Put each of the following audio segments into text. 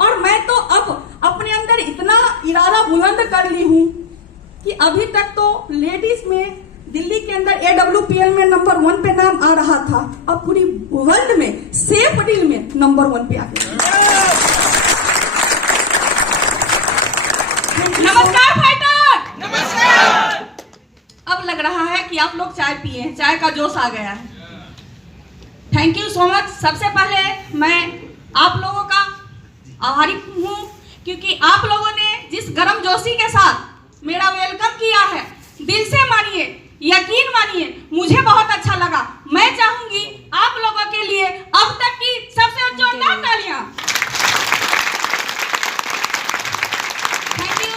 और मैं तो अब अपने अंदर इतना इरादा बुलंद कर ली हूं कि अभी तक तो लेडीज में दिल्ली के अंदर AWPL में नंबर 1 पे नाम आ रहा था, अब पूरी वर्ल्ड में सेफ डील में नंबर 1 पे आ गया। नमस्कार फाइटर, नमस्कार। अब लग रहा है कि आप लोग चाय पिए हैं, चाय का जोश आ गया है। Thank you so much. सबसे पहले मैं आप लोगों का आभारी हूँ क्योंकि आप लोगों ने जिस गर्मजोशी के साथ मेरा वेलकम किया है, दिल से मानिए, यकीन मानिए, मुझे बहुत अच्छा लगा। मैं चाहूंगी आप लोगों के लिए अब तक की सबसे जोरदार तालियां। Thank you.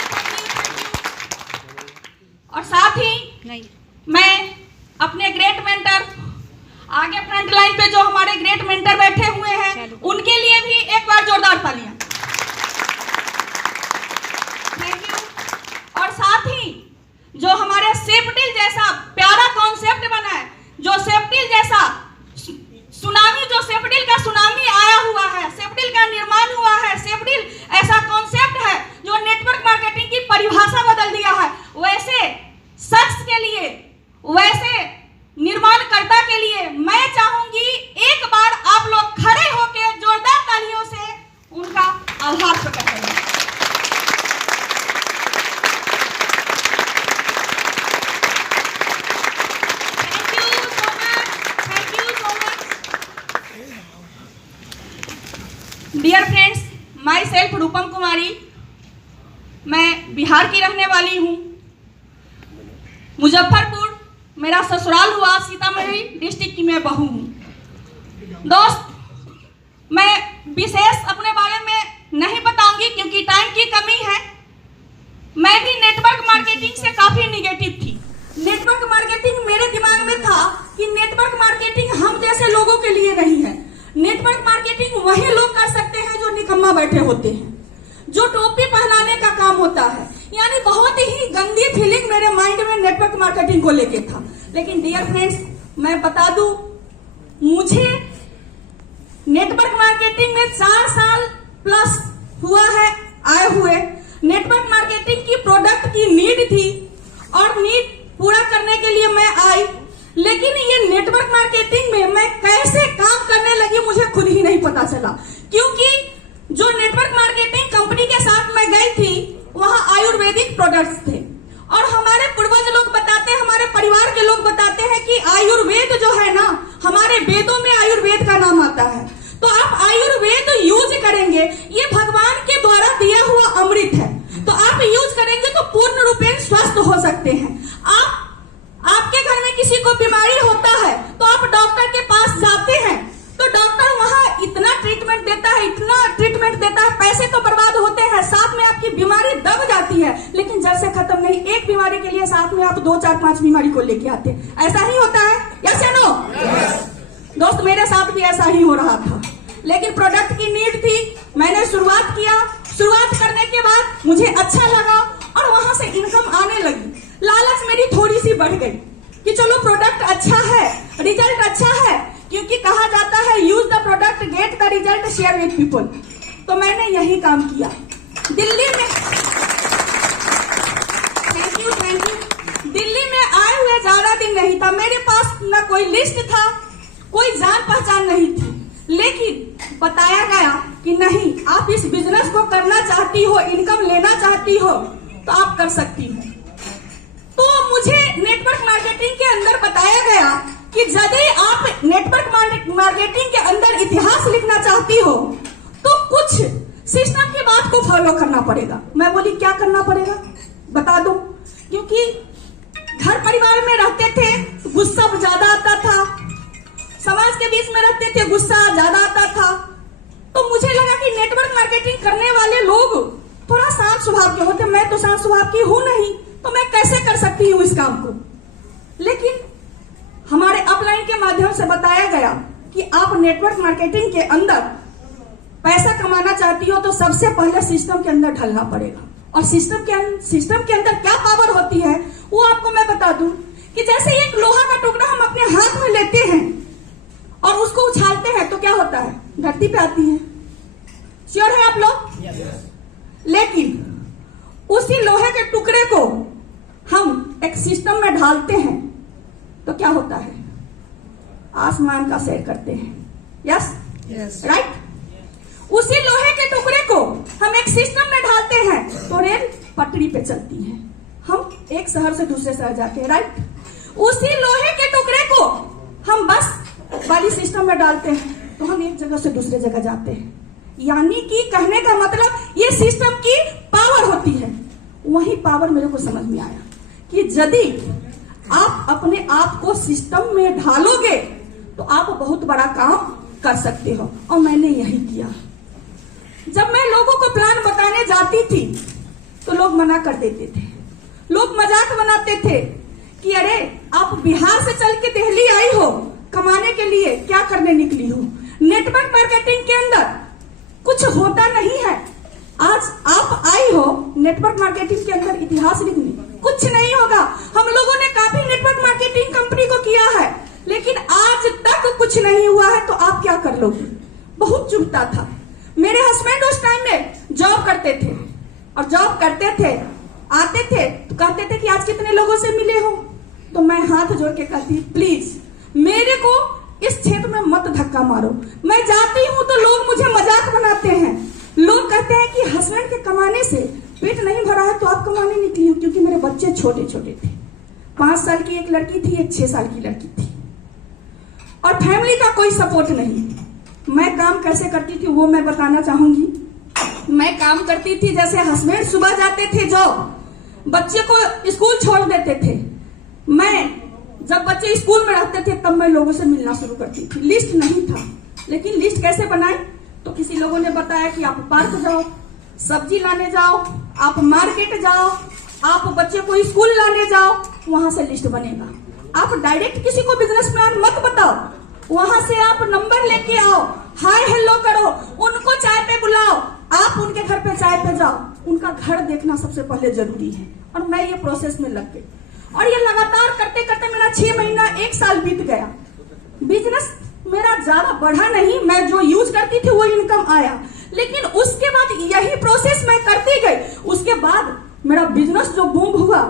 और साथ ही मैं अपने ग्रेट मेंटर, आगे फ्रंट लाइन पे जो हमारे ग्रेट मेंटर बैठे हुए हैं, उनके लिए भी एक बार जोरदार तालियां। Thank you. और साथ ही जो हमारे सेफ्टील जैसा प्यारा कॉन्सेप्ट बना है, जो सेफ्टील जैसा सुनामी, जो सेफ्टील का सुनामी आया हुआ है, सेफ्टील का निर्माण हुआ है, सेफ्टील ऐसा कॉन्सेप्ट है जो नेटवर्क मार्केटिंग की परिभाषा बदल दिया है, वैसे शख्स के लिए, वैसे निर्माणकर्ता के लिए मैं चाहूंगी एक बार आप लोग खड़े होकर जोरदार तालियों से उनका आभार प्रकट करें। डियर फ्रेंड्स, माई सेल्फ रूपम कुमारी, मैं बिहार की रहने वाली हूँ। मुजफ्फरपुर मेरा ससुराल हुआ, सीतामढ़ी डिस्ट्रिक्ट की मैं बहू हूँ। दोस्त, मैं विशेष अपने बारे में नहीं बताऊंगी क्योंकि टाइम की कमी है। मैं भी नेटवर्क मार्केटिंग से काफी निगेटिव थी। नेटवर्क मार्केटिंग मेरे दिमाग में था कि नेटवर्क मार्केटिंग हम जैसे लोगों के लिए नहीं है। नेटवर्क मार्केटिंग वही लोग कर सकते हैं जो निकम्मा बैठे होते हैं, जो टोपी पहनाने का काम होता है। यानी बहुत ही गंदी फीलिंग मेरे माइंड में नेटवर्क मार्केटिंग को लेके था। लेकिन डियर फ्रेंड्स, मैं बता दूं, मुझे नेटवर्क मार्केटिंग में 4 साल प्लस हुआ है आए हुए। नेटवर्क मार्केटिंग की प्रोडक्ट की नीड थी और नीड पूरा करने के लिए मैं आई, लेकिन ये नेटवर्क मार्केटिंग में मैं कैसे काम करने लगी मुझे खुद ही नहीं पता चला। क्योंकि जो नेटवर्क मार्केटिंग कंपनी के साथ मैं गई थी, वहां आयुर्वेदिक प्रोडक्ट्स थे और हमारे पूर्वज लोग बताते हैं, हमारे परिवार के लोग बताते हैं कि आयुर्वेद जो है ना, हमारे वेदों में आयुर्वेद का नाम आता है। तो आप आयुर्वेद यूज करेंगे, ये भगवान के द्वारा दिया हुआ अमृत है, तो आप यूज करेंगे तो पूर्ण रूपेण स्वस्थ हो सकते हैं। आपके घर में किसी को बीमारी होता है तो आप डॉक्टर के पास जाते हैं, तो डॉक्टर वहां इतना ट्रीटमेंट देता है, इतना ट्रीटमेंट देता है, पैसे तो बर्बाद होते हैं, साथ में आपकी बीमारी दब जाती है, लेकिन जड़ से खत्म नहीं। एक बीमारी के लिए साथ में आप 2, 4, 5 बीमारी को लेके आते, ऐसा ही होता है, यस या नो? दोस्त, मेरे साथ भी ऐसा ही हो रहा था, लेकिन प्रोडक्ट की नीड थी। मैंने शुरुआत किया, शुरुआत करने के बाद मुझे अच्छा लगा और वहां से इनकम आने लगी। लालच मेरी थोड़ी सी बढ़ गई कि चलो प्रोडक्ट अच्छा है, रिजल्ट अच्छा है, क्योंकि कहा जाता है use the product, get the result, share with people. तो मैंने यही काम किया दिल्ली में। Thank you. दिल्ली में आए हुए ज्यादा दिन नहीं था, मेरे पास न कोई लिस्ट था, कोई जान पहचान नहीं थी, लेकिन बताया गया कि नहीं, आप इस बिजनेस को करना चाहती हो, इनकम लेना चाहती हो तो आप कर सकती हो। तो मुझे नेटवर्क मार्केटिंग के अंदर बताया गया कि यदि आप नेटवर्क मार्केटिंग के अंदर इतिहास लिखना चाहती हो तो कुछ सिस्टम की बात को फॉलो करना पड़ेगा। मैं बोली क्या करना पड़ेगा बता दो, क्योंकि घर परिवार में रहते थे गुस्सा ज्यादा आता था, समाज के बीच में रहते थे गुस्सा ज्यादा आता था, तो मुझे लगा कि नेटवर्क मार्केटिंग करने वाले लोग थोड़ा शांत स्वभाव के होते, मैं तो शांत स्वभाव की हूं नहीं, तो मैं कैसे कर सकती हूँ इस काम को। लेकिन हमारे अपलाइन के माध्यम से बताया गया कि आप नेटवर्क मार्केटिंग के अंदर पैसा कमाना चाहती हो तो सबसे पहले सिस्टम के अंदर ढलना पड़ेगा। और सिस्टम के अंदर क्या पावर होती है वो आपको मैं बता दूं कि जैसे एक लोहा का टुकड़ा हम अपने हाथ में लेते हैं और उसको उछालते हैं तो क्या होता है, धरती पे आती है, श्योर है आप लोग? लेकिन उसी लोहे के टुकड़े को हम एक सिस्टम में ढालते हैं तो क्या होता है? आसमान का सैर करते हैं। Yes right. उसी लोहे के टुकड़े को हम एक सिस्टम में ढालते हैं तो रेल पटरी पे चलती है, हम एक शहर से दूसरे शहर जाते हैं। राइट। उसी लोहे के टुकड़े को हम बस वाली सिस्टम में डालते हैं तो हम एक जगह से दूसरे जगह जाते हैं। यानी कि कहने का मतलब ये सिस्टम की पावर होती है। वही पावर मेरे को समझ में आया कि यदि आप अपने आप को सिस्टम में ढालोगे तो आप बहुत बड़ा काम कर सकते हो, और मैंने यही किया। जब मैं लोगों को प्लान बताने जाती थी तो लोग मना कर देते थे, लोग मजाक बनाते थे कि अरे आप बिहार से चल के दिल्ली आई हो कमाने के लिए, क्या करने निकली हो? नेटवर्क मार्केटिंग के अंदर कुछ होता नहीं है। आज आप आई हो नेटवर्क मार्केटिंग के अंदर इतिहास लिखने, कुछ नहीं होगा। हम लोगों ने काफी नेटवर्क मार्केटिंग कंपनी को किया है लेकिन आज तक कुछ नहीं हुआ है, तो आप क्या कर लोगे? बहुत चुभता था। मेरे हस्बैंड उस टाइम में जॉब करते थे और जॉब करते थे, आते थे तो कहते थे कि आज कितने लोगों से मिले हो? तो मैं हाथ जोड़ के कहती प्लीज मेरे को इस क्षेत्र में मत धक्का मारो। मैं जाती हूँ तो लोग मुझे मजाक बनाते हैं, लोग कहते हैं कि हस्बैंड के कमाने से पेट नहीं भरा है तो आप कमाने निकली हो। क्योंकि मेरे बच्चे छोटे छोटे थे, 5 साल की एक लड़की थी, एक 6 साल की लड़की थी, और फैमिली का कोई सपोर्ट नहीं। मैं काम कैसे करती थी वो मैं बताना चाहूंगी। मैं काम करती थी जैसे हस्बैंड सुबह जाते थे जॉब, बच्चे को स्कूल छोड़ देते थे। मैं जब बच्चे स्कूल में रहते थे तब मैं लोगों से मिलना शुरू करती थी। लिस्ट नहीं था, लेकिन लिस्ट कैसे बनाई? तो किसी लोगों ने बताया कि आप पार्क जाओ, सब्जी लाने जाओ, आप मार्केट जाओ, आप बच्चे को स्कूल लाने जाओ, वहां से लिस्ट बनेगा। आप डायरेक्ट किसी को बिजनेस प्लान मत बताओ, वहां से आप नंबर लेके आओ, हाय हेलो करो, उनको चाय पे बुलाओ, आप उनके घर पे चाय पे जाओ, उनका घर देखना सबसे पहले जरूरी है। और मैं ये प्रोसेस में लग गई और ये लगातार करते करते मेरा 6 महीना 1 साल बीत गया। बिजनेस मेरा ज्यादा बढ़ा नहीं, मैं जो यूज करती थी वो इनकम आया, लेकिन उसके बाद यही प्रोसेस मैं करती गई। उसके बाद मेरा बिजनेस जो बूम हुआ,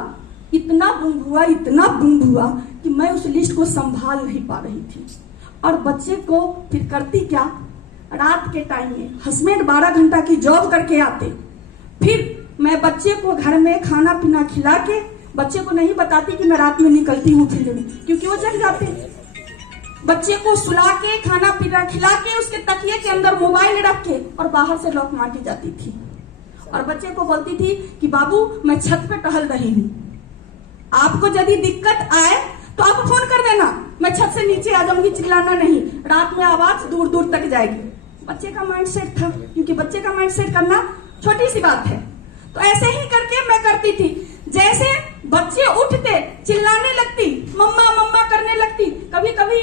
इतना बूम हुआ कि मैं उस लिस्ट को संभाल नहीं पा रही थी। और बच्चे को फिर करती क्या, रात के टाइम में हस्बैंड 12 घंटा की जॉब करके आते, फिर मैं बच्चे को घर में खाना पीना खिला के, बच्चे को नहीं बताती कि मैं रात में निकलती हूँ फिल्म, क्योंकि वो जग जाते। बच्चे को सुला के खाना पीना खिला के उसके तकिए के अंदर मोबाइल रख के और बाहर से लॉक मार के जाती थी, और बच्चे को बोलती थी कि बाबू मैं छत पे टहल रही हूँ, आपको यदि दिक्कत आए तो आप फोन कर देना, मैं छत से नीचे आ जाऊंगी, चिल्लाना नहीं, रात में आवाज दूर दूर तक जाएगी। बच्चे का माइंडसेट था, क्योंकि बच्चे का माइंडसेट करना छोटी सी बात है। तो ऐसे ही करके मैं करती थी। जैसे बच्चे उठते चिल्लाने लगती, मम्मा मम्मा करने लगती, कभी कभी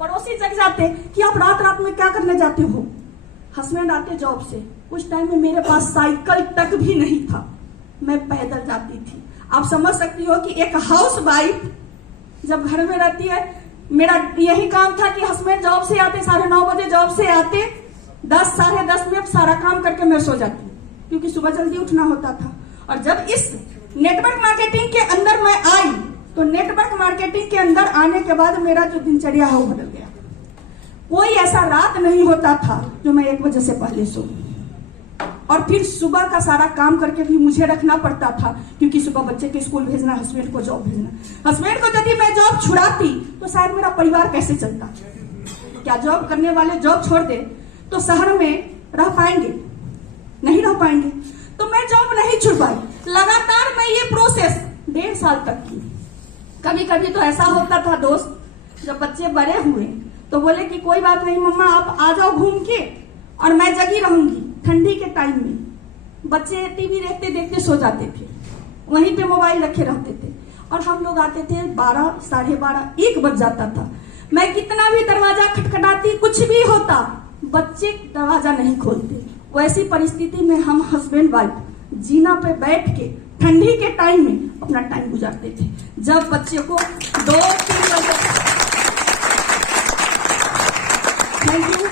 पड़ोसी जग जाते कि आप रात रात में क्या करने जाते हो। हस्बैंड आते जॉब से, उस टाइम में मेरे पास साइकिल तक भी नहीं था, मैं पैदल जाती थी। आप समझ सकती हो कि एक हाउस वाइफ जब घर में रहती है, मेरा यही काम था कि हस्बैंड जॉब से आते 9:30 बजे, जॉब से आते 10 साढ़े 10 में सारा काम करके मैं सो जाती, क्योंकि सुबह जल्दी उठना होता था। और जब इस नेटवर्क मार्केटिंग के अंदर मैं आई तो नेटवर्क मार्केटिंग के अंदर आने के बाद मेरा जो दिनचर्या है वो बदल गया। कोई ऐसा रात नहीं होता था जो मैं 1 बजे से पहले सो, और फिर सुबह का सारा काम करके भी मुझे रखना पड़ता था, क्योंकि सुबह बच्चे के स्कूल भेजना, हस्बैंड को जॉब भेजना। हस्बैंड को यदि मैं जॉब छुड़ाती तो शायद मेरा परिवार कैसे चलता? क्या जॉब करने वाले जॉब छोड़ दे तो शहर में रह पाएंगे? नहीं रह पाएंगे। तो मैं जॉब नहीं छुड़वाई, लगातार मैं ये प्रोसेस 1.5 साल तक की। कभी कभी तो ऐसा होता था दोस्त, जब बच्चे बड़े हुए तो बोले कि कोई बात नहीं मम्मा आप आ जाओ घूम के, और मैं जगी रहूंगी। ठंडी के टाइम में बच्चे टीवी देखते देखते सो जाते थे, वहीं पे मोबाइल रखे रहते थे, और हम लोग आते थे 12 साढ़े 12 1 बज जाता था। मैं कितना भी दरवाजा खटखटाती, कुछ भी होता, बच्चे दरवाजा नहीं खोलते। वैसी परिस्थिति में हम हस्बैंड वाइफ जीना पे बैठ के ठंडी के टाइम में अपना टाइम गुजारते थे। जब बच्चे को 2-3 बजे, थैंक यू,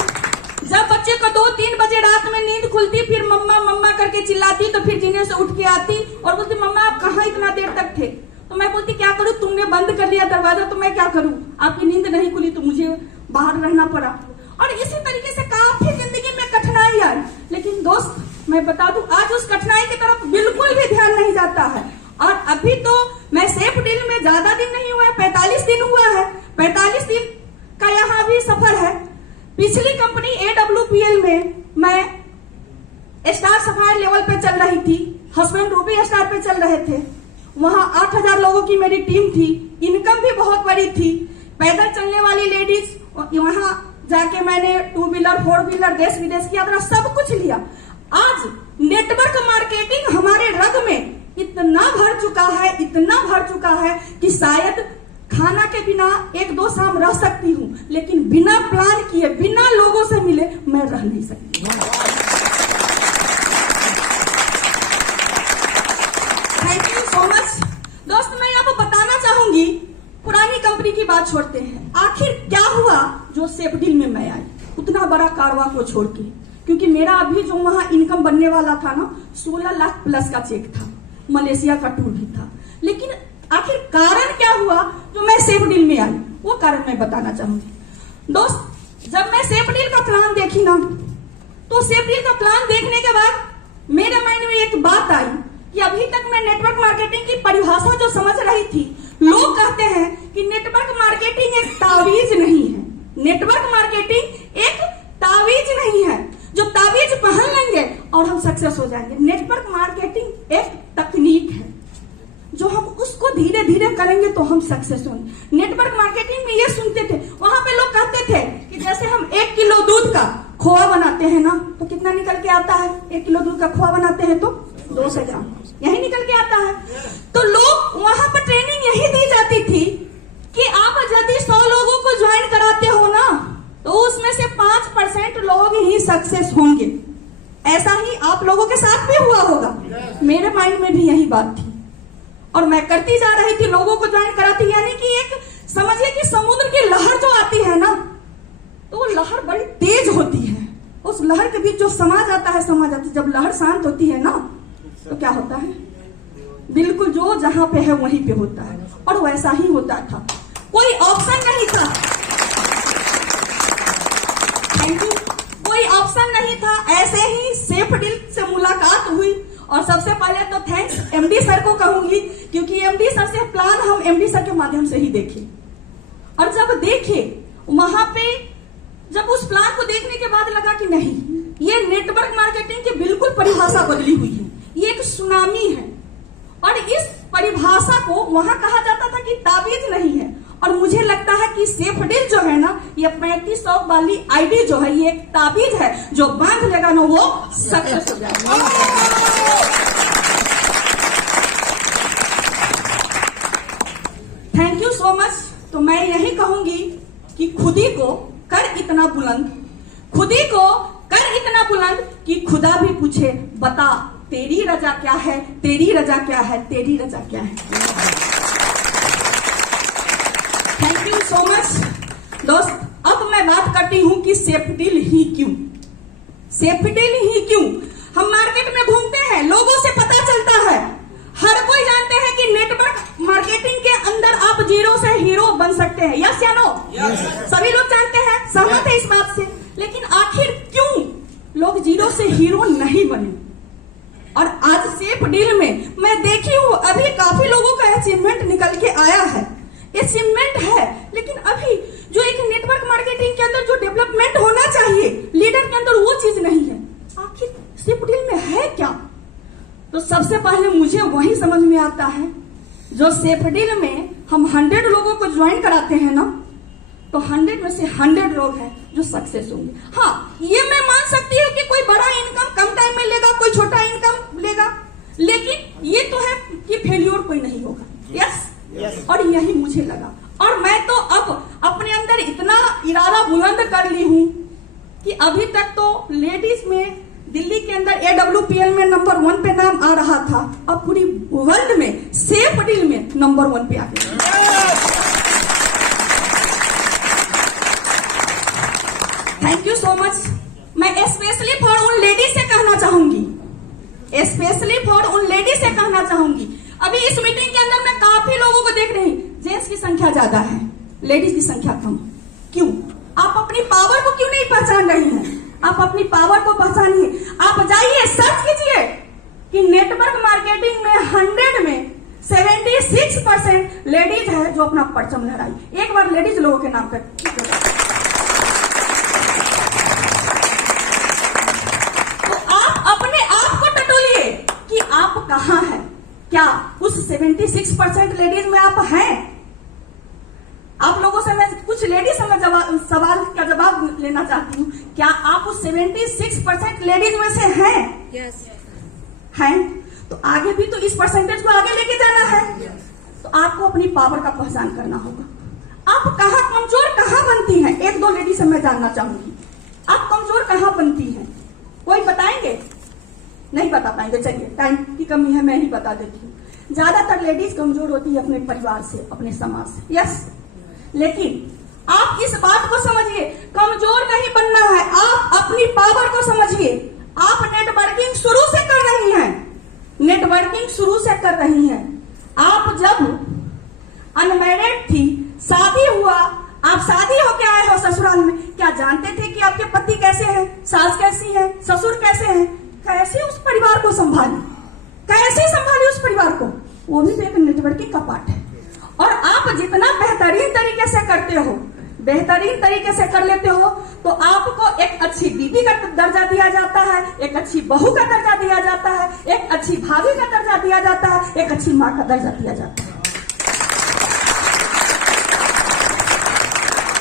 जब बच्चे को 2-3 बजे रात में नींद खुलती, फिर मम्मा मम्मा करके चिल्लाती, तो फिर जीने से उठ के आती और बोलती मम्मा आप कहाँ इतना देर तक थे। तो मैं बोलती क्या करूं, तुमने बंद कर लिया दरवाजा तो मैं क्या करूं, आपकी नींद नहीं खुली तो मुझे बाहर रहना पड़ा। और इसी तरीके से काफी जिंदगी में कठिनाई आई, लेकिन दोस्त मैं बता दूं आज उस कठिनाई की तरफ बिल्कुल भी ध्यान नहीं जाता है। और अभी तो मैं सेफ डील में ज्यादा दिन नहीं हुआ है, 45 दिन हुआ है। 45 दिन का यहाँ भी सफर है। पिछली कंपनी AWPL में मैं स्टार सफायर लेवल पे चल रही थी, हस्बैंड रूबी स्टार पे चल रहे थे। वहां 8000 लोगों की मेरी टीम थी, इनकम भी बहुत बड़ी थी। पैदल चलने वाली लेडीज, वहां जाके मैंने 2 व्हीलर 4 व्हीलर देश विदेश की यात्रा सब कुछ लिया। आज नेटवर्क मार्केटिंग हमारे रग में इतना भर चुका है, इतना भर चुका है कि शायद खाना के बिना 1-2 शाम रह सकती हूँ, लेकिन बिना प्लान किए, बिना लोगों से मिले मैं रह नहीं सकती। Thank you so much. दोस्त मैं आपको बताना चाहूंगी, पुरानी कंपनी की बात छोड़ते हैं, आखिर क्या हुआ जो सेफ डील में मैं आई उतना बड़ा कारवा को छोड़ के, क्योंकि मेरा अभी जो वहां इनकम बनने वाला था ना 16 लाख प्लस का चेक था, मलेशिया का टूर भी था। लेकिन आखिर कारण क्या हुआ जो मैं सेफ डील में आई, वो कारण मैं बताना चाहूंगी। दोस्त जब मैं सेफ डील का प्लान देखी ना, तो सेफ डील का प्लान देखने के बाद मेरे माइंड में एक बात आई कि अभी तक मैं नेटवर्क मार्केटिंग की परिभाषा जो समझ रही थी, लोग कहते हैं कि नेटवर्क मार्केटिंग एक तावीज नहीं है, नेटवर्क मार्केटिंग एक तावीज नहीं है जो तावीज पहन लेंगे और हम सक्सेस हो जाएंगे। नेटवर्क मार्केटिंग एक तकनीक है जो हम उसको धीरे धीरे करेंगे तो हम सक्सेस होंगे। नेटवर्क मार्केटिंग में ये सुनते थे, वहां पे लोग कहते थे कि जैसे हम 1 किलो दूध का खोआ बनाते हैं ना, तो कितना निकल के आता है, 1 किलो दूध का खोआ बनाते हैं तो 200 ग्राम यही निकल के आता है। तो लोग वहां पर ट्रेनिंग यही दी जाती थी कि आप यदि 100 लोगों को ज्वाइन कराते हो ना, तो उसमें से 5% लोग ही सक्सेस होंगे। ऐसा ही आप लोगों के साथ भी हुआ होगा, मेरे माइंड में भी यही बात थी और मैं करती जा रही थी, लोगों को ज्वाइन कराती। यानी कि एक समझिए कि समुद्र की लहर जो आती है ना, तो वो लहर बड़ी तेज होती है, उस लहर के बीच जो समा जाता है समा जाता है। जब लहर शांत होती है ना, तो क्या होता है, बिल्कुल जो जहां पे है वहीं पे होता है। और वैसा ही होता था, कोई ऑप्शन नहीं था। Thank you. कोई ऑप्शन नहीं था, ऐसे ही सेफ डील से मुलाकात हुई। और सबसे पहले तो थैंक्स एमडी सर को कहूंगी, क्योंकि एमडी सर से प्लान हम एमडी सर के माध्यम से ही देखे। और जब देखे वहां पे, जब उस प्लान को देखने के बाद लगा कि नहीं, ये नेटवर्क मार्केटिंग की बिल्कुल परिभाषा बदली हुई है, ये एक सुनामी है। और इस परिभाषा को वहां कहा जाता था कि ताबीज नहीं है, और मुझे लगता है कि सेफ डील जो है ना, ये 3500 वाली आईडी जो है, ये एक ताबीज है जो बांध लेगा ना वो सक्सेस हो जाएगा। Thank you so much. तो मैं यही कहूंगी कि खुदी को कर इतना बुलंद, खुदी को कर इतना बुलंद कि खुदा भी पूछे बता तेरी रजा क्या है, तेरी रजा क्या है, तेरी रजा क्या है। थैंक यू सो मच दोस्त। अब मैं बात करती हूं कि सेफ डील ही क्यों, सेफ डील ही क्यों। हम मार्केट में घूमते हैं, लोगों से पता चलता है, हर कोई जानते हैं कि नेटवर्क मार्केटिंग के अंदर आप जीरो से हीरो बन सकते हैं। यस या नो? सभी लोग जानते हैं, सहमत है इस बात से। लेकिन आखिर क्यों लोग जीरो से हीरो नहीं बने? और आज सेफ डील में मैं देखी हूं, अभी काफी लोगों का अचीवमेंट निकल के आया है, अचीवमेंट है। लेकिन अभी जो एक नेटवर्क मार्केटिंग के अंदर जो डेवलपमेंट होना चाहिए लीडर के अंदर, वो चीज नहीं है। आखिर सेफ डील में है क्या? तो सबसे पहले मुझे वही समझ में आता है, जो सेफ डील में हम 100 लोगों को ज्वाइन कराते हैं ना, तो 100 में से 100 लोग हैं जो सक्सेस होंगे। हाँ, ये मैं मान सकती हूँ कि कोई बड़ा इनकम कम टाइम में लेगा, कोई छोटा इनकम लेगा, लेकिन ये तो है कि फेल्योर कोई नहीं होगा। यस, और यही मुझे लगा। और मैं तो अब अपने अंदर इतना इरादा बुलंद कर ली हूं कि अभी तक तो लेडीज में दिल्ली के अंदर AWPL में नंबर 1 पे नाम आ रहा था, अब पूरी वर्ल्ड में सेफ डील में नंबर 1 पे आ गया। Thank you so much. मैं स्पेशली फॉर उन लेडीज से कहना चाहूंगी, स्पेशली फॉर उन लेडीज से कहना चाहूंगी। अभी इस मीटिंग के अंदर मैं काफी लोगों को देख रही हूँ, जेंट्स की संख्या ज्यादा है, लेडीज की संख्या कम। क्यों? आप अपनी पावर को क्यों नहीं पहचान रही हैं? आप अपनी पावर को पहचानिए। आप जाइए सर्च कीजिए कि नेटवर्क मार्केटिंग में 100 में 76% लेडीज है जो अपना परचम लहराई। एक बार लेडीज लोगों के नाम पर आप कहां हैं? क्या उस 76% लेडीज में आप हैं? आप लोगों से मैं कुछ लेडीज से सवाल का जवाब लेना चाहती हूँ। क्या आप उस 76% लेडीज में से हैं? yes. हैं? तो आगे भी तो इस परसेंटेज को आगे लेके जाना है। तो आपको अपनी पावर का पहचान करना होगा। आप कहां कमजोर कहां बनती हैं? एक दो लेडीज से मैं जानना चाहूंगी, आप कमजोर कहां बनती हैं? कोई बताएंगे? नहीं बता पाएंगे। चलिए, टाइम की कमी है, मैं ही बता देती हूँ। ज्यादातर लेडीज कमजोर होती है अपने परिवार से, अपने समाज से। यस, लेकिन आप इस बात को समझिए, कमजोर नहीं बनना है, आप अपनी पावर को समझिए। आप नेटवर्किंग शुरू से कर रही हैं, नेटवर्किंग शुरू से कर रही हैं। आप जब अनमैरिड थी, शादी हुआ, आप शादी होके आए हो ससुराल में, क्या जानते थे कि आपके पति कैसे हैं, सास कैसी है, ससुर कैसे हैं? कैसे उस परिवार को संभाली, कैसे संभाली उस परिवार को? वो भी तो एक नेटवर्किंग का पार्ट है। और आप जितना बेहतरीन तरीके से करते हो, बेहतरीन तरीके से कर लेते हो, तो आपको एक अच्छी बीवी का दर्जा दिया जाता है, एक अच्छी बहू का दर्जा दिया जाता है, एक अच्छी भाभी का दर्जा दिया जाता है, एक अच्छी माँ का दर्जा दिया जाता है।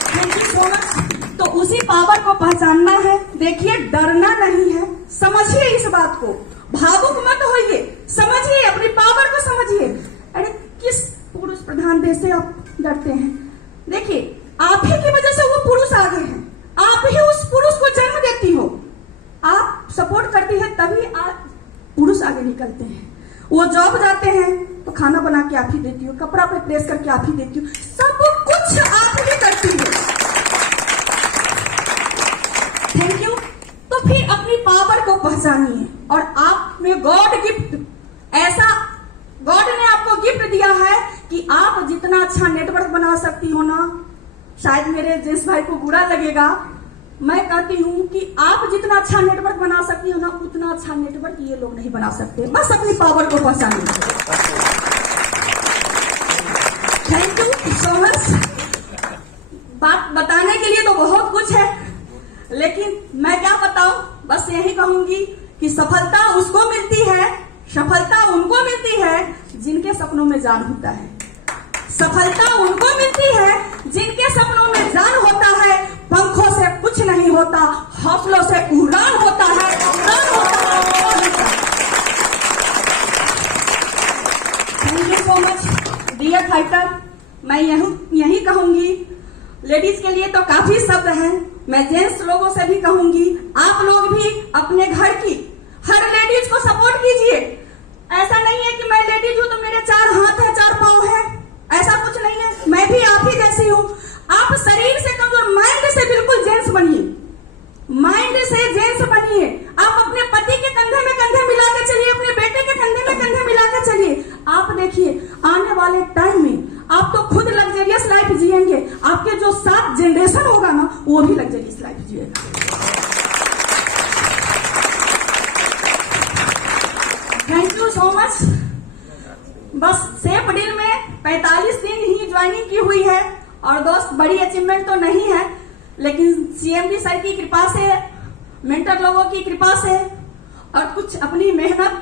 Thank you so much. तो उसी पावर को पहचानना है। देखिए, डरना नहीं है, समझिए इस बात को, भावुक मत होइए, समझिए, अपनी पावर को समझिए। अरे किस पुरुष प्रधान देश से आप डरते हैं? देखिए, आप ही की वजह से वो पुरुष आगे हैं, आप ही उस पुरुष को जन्म देती हो, आप सपोर्ट करती है, तभी आप पुरुष आगे निकलते हैं। वो जॉब जाते हैं तो खाना बना के आप ही देती हो, कपड़ा पे प्रेस करके आप ही देती हो, सब कुछ आप ही करती हो। Thank you. तो फिर अपनी पावर को पहचानिए, और आप में गॉड गिफ्ट, ऐसा गॉड ने आपको गिफ्ट दिया है कि आप जितना अच्छा नेटवर्क बना सकती हो ना, शायद मेरे जेंट्स भाई को बुरा लगेगा, मैं कहती हूँ कि आप जितना अच्छा नेटवर्क बना सकती हो ना, उतना अच्छा नेटवर्क ये लोग नहीं बना सकते। बस अपनी पावर को पहचानिए। Thank you so much. बात बताने के लिए तो बहुत कुछ है, लेकिन मैं क्या बताऊं, बस यही कहूंगी कि सफलता उसको मिलती है, सफलता उनको मिलती है जिनके सपनों में जान होता है। सफलता उनको मिलती है जिनके सपनों में जान होता है। पंखों से कुछ नहीं होता, हौसलों से उड़ान होता है, उड़ान होता है। Thank you so much dear fighter. मैं यही कहूंगी, लेडीज के लिए तो काफी शब्द हैं, मैं जेंट्स लोगों से भी कहूंगी, आप लोग भी अपने घर की हर लेडीज को सपोर्ट कीजिए। ऐसा नहीं है कि मैं लेडीज हूं तो मेरे 4 हाथ है 4 पांव है, ऐसा कुछ नहीं है। मैं भी आप ही जैसी हूं। आप शरीर से कमजोर, माइंड से बिल्कुल जेंट्स बनिए, माइंड से जेंट्स बनिए। आप अपने पति के कंधे में कंधे मिला के चलिए, अपने बेटे के कंधे में कंधे मिला के चलिए। आप देखिए, आने वाले टाइम में आप तो खुद लग्जरियस लाइफ जिएंगे, आपके जो 7 जनरेशन होगा ना, वो भी लग्जरियस लाइफ जिएगा। Thank you so much. बस सेफ डील में 45 दिन ही ज्वाइनिंग की हुई है, और दोस्त बड़ी अचीवमेंट तो नहीं है, लेकिन सीएमडी सर की कृपा से, मेंटर लोगों की कृपा से, और कुछ अपनी मेहनत,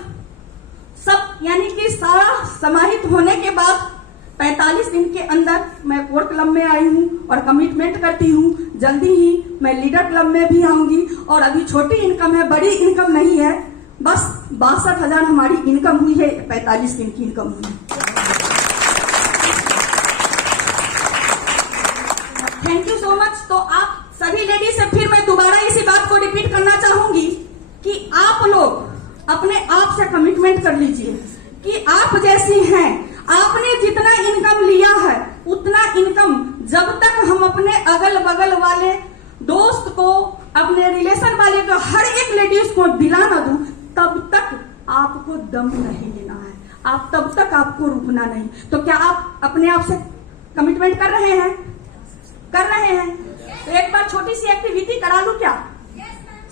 सब यानी कि सारा समाहित होने के बाद 45 दिन के अंदर मैं कोर क्लब में आई हूँ, और कमिटमेंट करती हूँ जल्दी ही मैं लीडर क्लब में भी आऊंगी। और अभी छोटी इनकम है, बड़ी इनकम नहीं है, बस 62,000 हमारी इनकम हुई है, 45 दिन की इनकम हुई है। Thank you so much. तो आप सभी लेडीज से फिर मैं दोबारा इसी बात को रिपीट करना चाहूंगी कि आप लोग अपने आप से कमिटमेंट कर लीजिए कि आप जैसी हैं, आपने जितना इनकम लिया है उतना इनकम जब तक हम अपने अगल बगल वाले दोस्त को, अपने रिलेशन वाले को हर एक लेडीज को दिला ना दूं, तब तक आपको दम नहीं लेना है, आप तब तक आपको रुकना नहीं। तो क्या आप अपने आप से कमिटमेंट कर रहे हैं? कर रहे हैं? तो एक बार छोटी सी एक्टिविटी करा लूं क्या?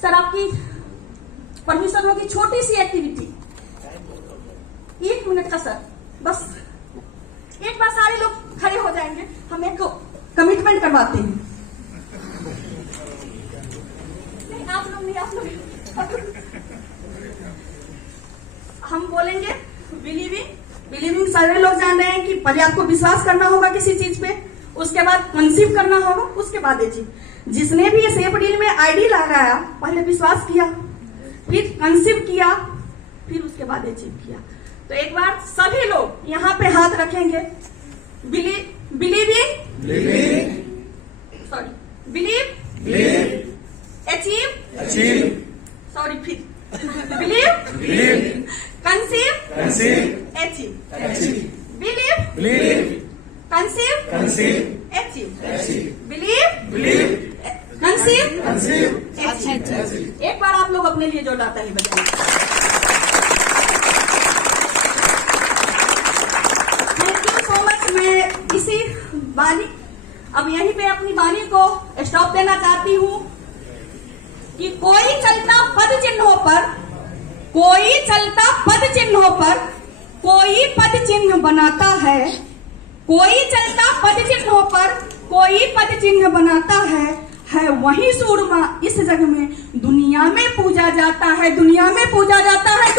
सर आपकी परमिशन होगी? छोटी सी एक्टिविटी 1 मिनट का सर, बस एक बार सारे लोग खड़े हो जाएंगे, हम एक कमिटमेंट करवाते हैं। नहीं आप लोग नहीं, आप लोग हम बोलेंगे बिलीविंग सारे लोग जान रहे हैं कि पहले आपको विश्वास करना होगा किसी चीज पे, उसके बाद कंसीव करना होगा, उसके बाद अचीव। जिसने भी ये सेफ डील में आईडी लगाया, पहले विश्वास किया, फिर कंसीव किया, फिर उसके बाद अचीव किया। तो एक बार सभी लोग यहाँ पे हाथ रखेंगे। बिलीव अचीव, सॉरी फिर believe conceive achieve, believe conceive achieve, believe conceive achieve. एक बार आप लोग अपने लिए जो लाता है बजाएं। Thank you so much. मैं इसी वाणी, अब यहीं पे अपनी वाणी को स्टॉप देना चाहती हूँ कि कोई चलता पद चिन्हों पर, कोई चलता पद चिन्हों पर कोई पद चिन्ह बनाता है, कोई चलता पद चिन्हों पर कोई पद चिन्ह बनाता है वही सूरमा इस जग में दुनिया में पूजा जाता है, दुनिया में पूजा जाता है।